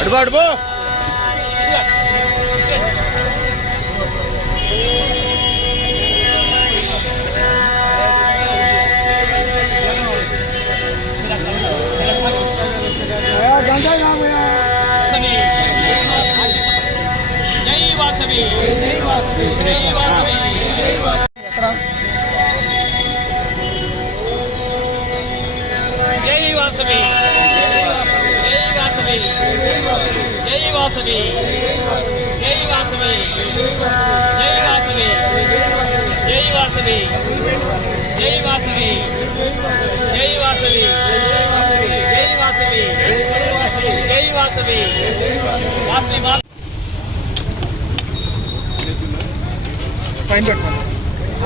అడుగు అడుగు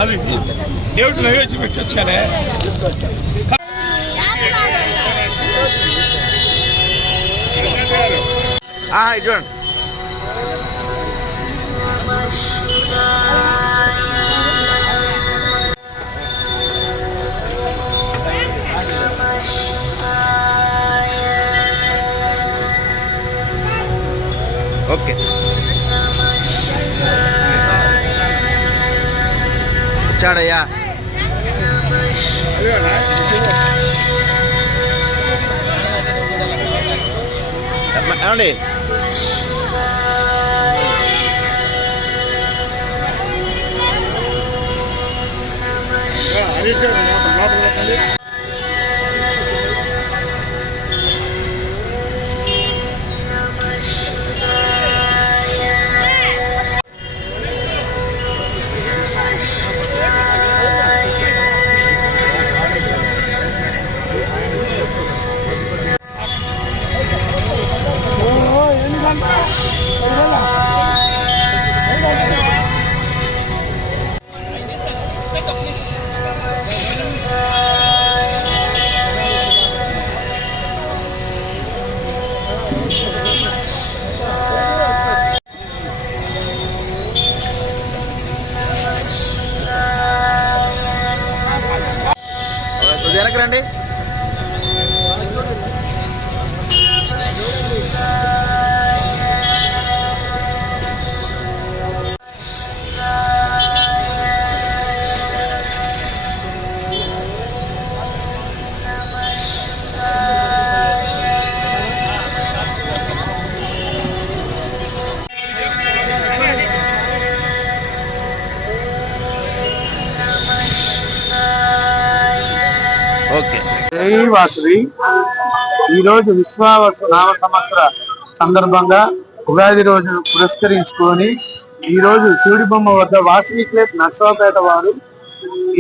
అది దేవుడు నైవేద్యం పెట్టొచ్చానే చూడండి. ఓకే చాడయ్యా ఏమండి వెనకరండి. జై వాసవి. ఈరోజు విశ్వావసు నామ సంవత్సర సందర్భంగా ఉగాది రోజును పురస్కరించుకొని ఈరోజు శివుడి బొమ్మ వద్ద వాసవి క్లబ్ నర్సరావుపేట వారు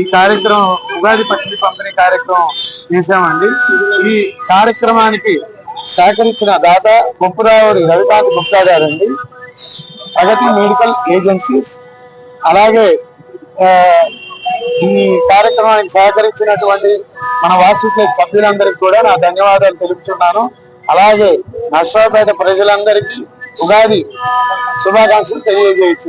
ఈ కార్యక్రమం ఉగాది పచ్చడి పంపిణీ కార్యక్రమం చేశామండి. ఈ కార్యక్రమానికి సహకరించిన దాత బొప్పురావుడి రవికాంత్ గుప్తా గారండి, ప్రగతి మెడికల్ ఏజెన్సీస్. అలాగే ఈ కార్యక్రమానికి సహకరించినటువంటి మన వాసవి క్లబ్ సభ్యులందరికీ కూడా నా ధన్యవాదాలు తెలుపుతున్నాను. అలాగే నర్సరావుపేట ప్రజలందరికీ ఉగాది శుభాకాంక్షలు తెలియజేయచ్చు.